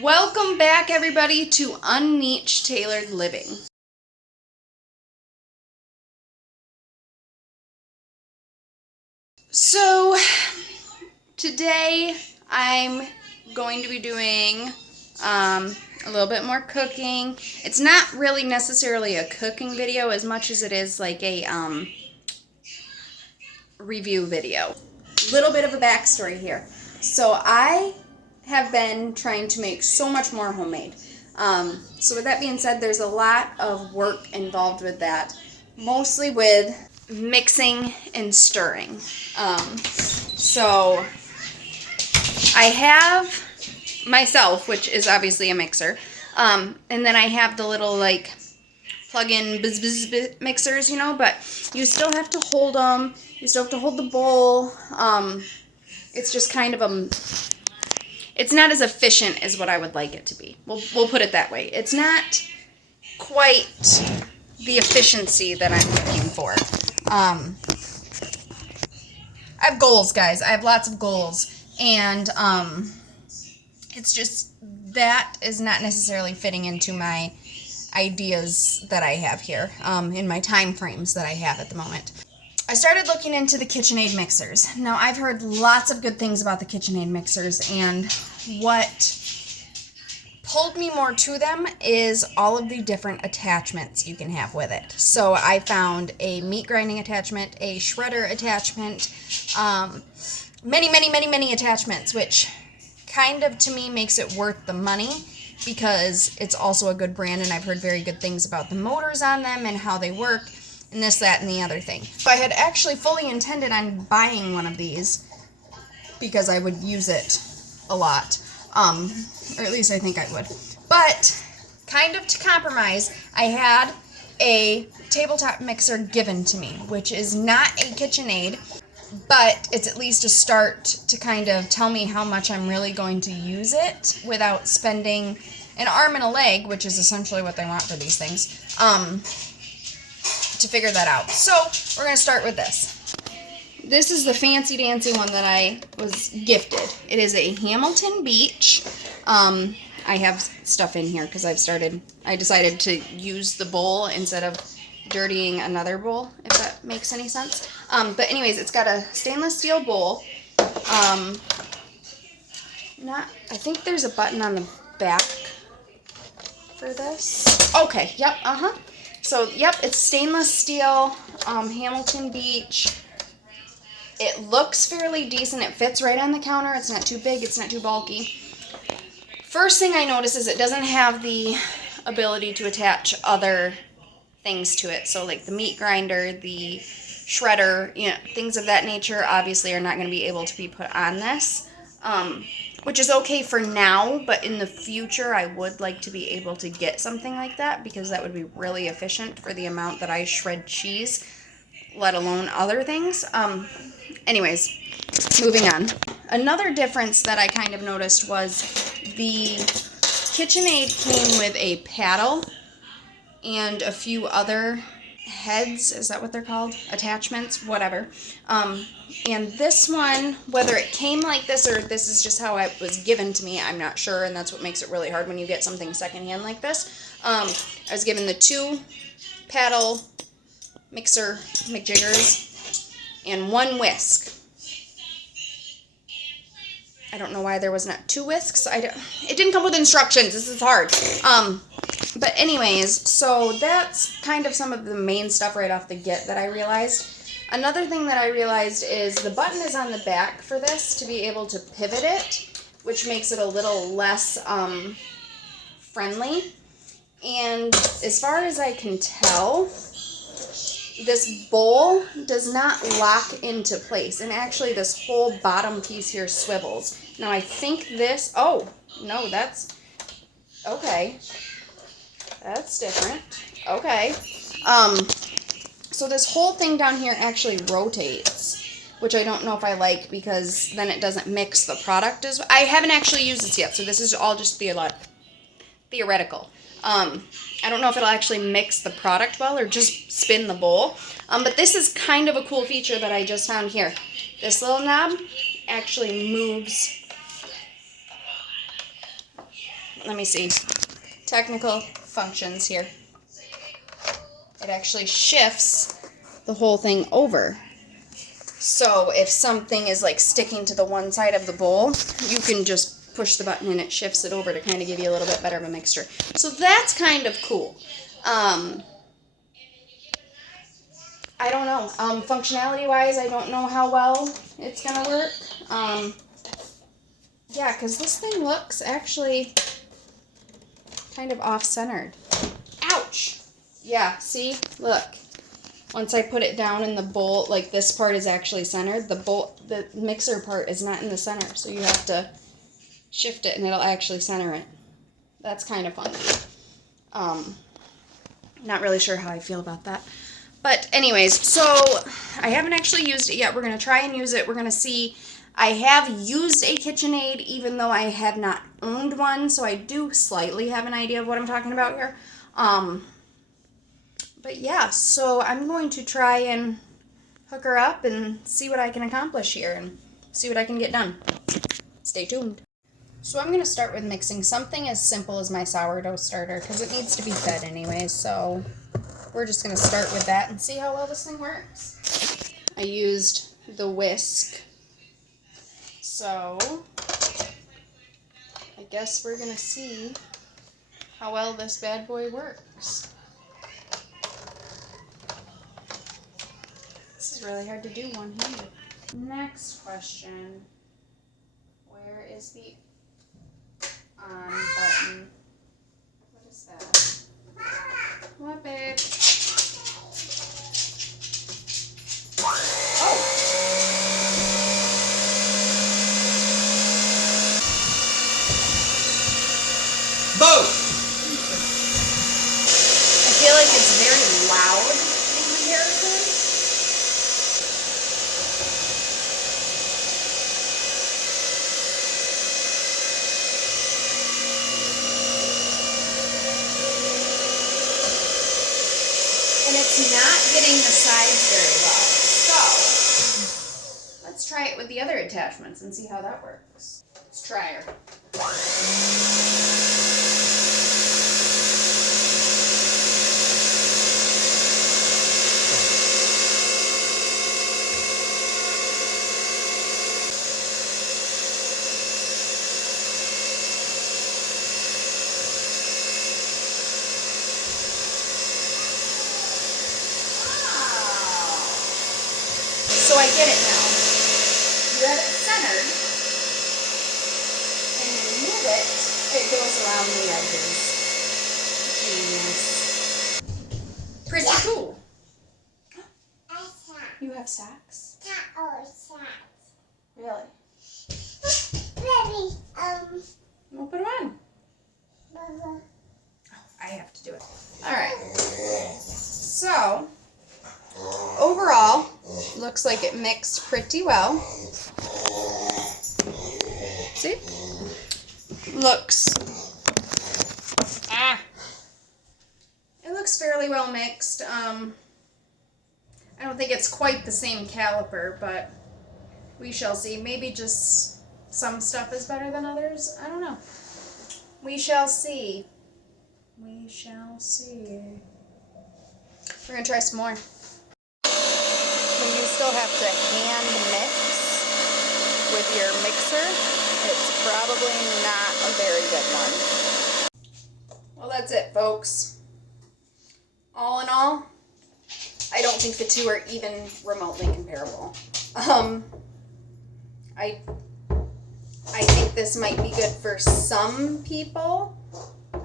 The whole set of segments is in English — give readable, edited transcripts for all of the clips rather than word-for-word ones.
Welcome back, everybody, to Unniche Tailored Living. So, today I'm going to be doing a little bit more cooking. It's not really necessarily a cooking video as much as it is like a review video. Little bit of a backstory here. So I have been trying to make so much more homemade. So with that being said, there's a lot of work involved with that, mostly with mixing and stirring. So I have myself, which is obviously a mixer, and then I have the little like plug-in bzz mixers, you know, but you still have to hold them. You still have to hold the bowl. It's just kind of it's not as efficient as what I would like it to be. We'll put it that way. It's not quite the efficiency that I'm looking for. I have goals, guys. I have lots of goals, and it's just that is not necessarily fitting into my ideas that I have here, in my time frames that I have at the moment. I started looking into the KitchenAid mixers. Now, I've heard lots of good things about the KitchenAid mixers, and what pulled me more to them is all of the different attachments you can have with it. So I found a meat grinding attachment, a shredder attachment, many attachments, which kind of to me makes it worth the money because it's also a good brand, and I've heard very good things about the motors on them and how they work and this, that, and the other thing. So I had actually fully intended on buying one of these because I would use it a lot, or at least I think I would. But kind of to compromise, I had a tabletop mixer given to me, which is not a KitchenAid, but it's at least a start to kind of tell me how much I'm really going to use it without spending an arm and a leg, which is essentially what they want for these things, to figure that out. So we're going to start with this. This is the fancy dancy one that I was gifted. It is a Hamilton Beach. I have stuff in here because I decided to use the bowl instead of dirtying another bowl, if that makes any sense. But anyways, it's got a stainless steel bowl. I think there's a button on the back for this. Okay, yep, So, yep, it's stainless steel, Hamilton Beach. It looks fairly decent. It fits right on the counter. It's not too big. It's not too bulky. First thing I notice is it doesn't have the ability to attach other things to it. So, like the meat grinder, the shredder, you know, things of that nature obviously are not going to be able to be put on this, which is okay for now, but in the future I would like to be able to get something like that because that would be really efficient for the amount that I shred cheese, let alone other things. Anyways, moving on. Another difference that I kind of noticed was the KitchenAid came with a paddle and a few other heads, is that what they're called? Attachments, whatever. And this one, whether it came like this or this is just how it was given to me, I'm not sure, and that's what makes it really hard when you get something secondhand like this. I was given the 2 paddle mixer McJiggers and 1 whisk. I don't know why there was not 2 whisks. It didn't come with instructions. This is hard. But anyways, so that's kind of some of the main stuff right off the get that I realized. Another thing that I realized is the button is on the back for this to be able to pivot it, which makes it a little less friendly. And as far as I can tell, this bowl does not lock into place. And actually this whole bottom piece here swivels. Now I think this, oh, no, that's, okay. That's different. Okay. So this whole thing down here actually rotates, which I don't know if I like because then it doesn't mix the product as well. I haven't actually used this yet, so this is all just theoretical. I don't know if it'll actually mix the product well or just spin the bowl. But this is kind of a cool feature that I just found here. This little knob actually moves let me see. Technical functions here. It actually shifts the whole thing over. So if something is like sticking to the one side of the bowl, you can just push the button and it shifts it over to kind of give you a little bit better of a mixture. So that's kind of cool. I don't know. Functionality-wise, I don't know how well it's going to work. Yeah, because this thing looks actually kind of off-centered. Ouch! Yeah, see? Look. Once I put it down in the bowl, like this part is actually centered, the mixer part is not in the center, so you have to shift it and it'll actually center it. That's kind of funny. Not really sure how I feel about that. But anyways, so I haven't actually used it yet. We're going to try and use it. We're going to see. I have used a KitchenAid even though I have not owned one, so I do slightly have an idea of what I'm talking about here. But yeah, so I'm going to try and hook her up and see what I can accomplish here and see what I can get done. Stay tuned. So I'm going to start with mixing something as simple as my sourdough starter because it needs to be fed anyway, so we're just going to start with that and see how well this thing works. I used the whisk, so I guess we're going to see how well this bad boy works. This is really hard to do one-handed. Next question. Where is the on button? What is that? What, babe? Oh! Boom! I feel like it's very loud in comparison. And it's not getting the sides very well. So, let's try it with the other attachments and see how that works. Let's try her. So I get it now. You have it centered, and you move it, it goes around the edges. Genius. Pretty cool. You have sacks? Really? We'll put them on. Oh, I have to do it. Alright. So, overall, looks like it mixed pretty well. See? Looks. It looks fairly well mixed. I don't think it's quite the same caliper, but we shall see. Maybe just some stuff is better than others. I don't know. We shall see. We shall see. We're going to try some more. When you still have to hand mix with your mixer, it's probably not a very good one. Well, that's it, folks. All in all, I don't think the two are even remotely comparable. I think this might be good for some people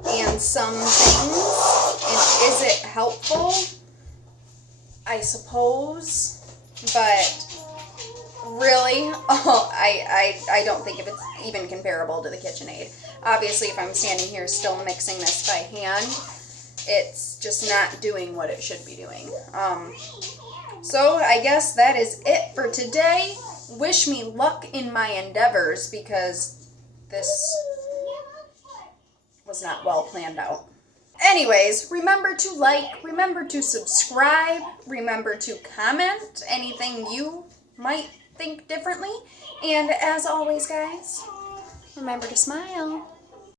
and some things. And is it helpful? I suppose, but really, I don't think if it's even comparable to the KitchenAid. Obviously, if I'm standing here still mixing this by hand, it's just not doing what it should be doing. So I guess that is it for today. Wish me luck in my endeavors because this was not well planned out. Anyways, remember to like, remember to subscribe, remember to comment anything you might think differently. And as always, guys, remember to smile.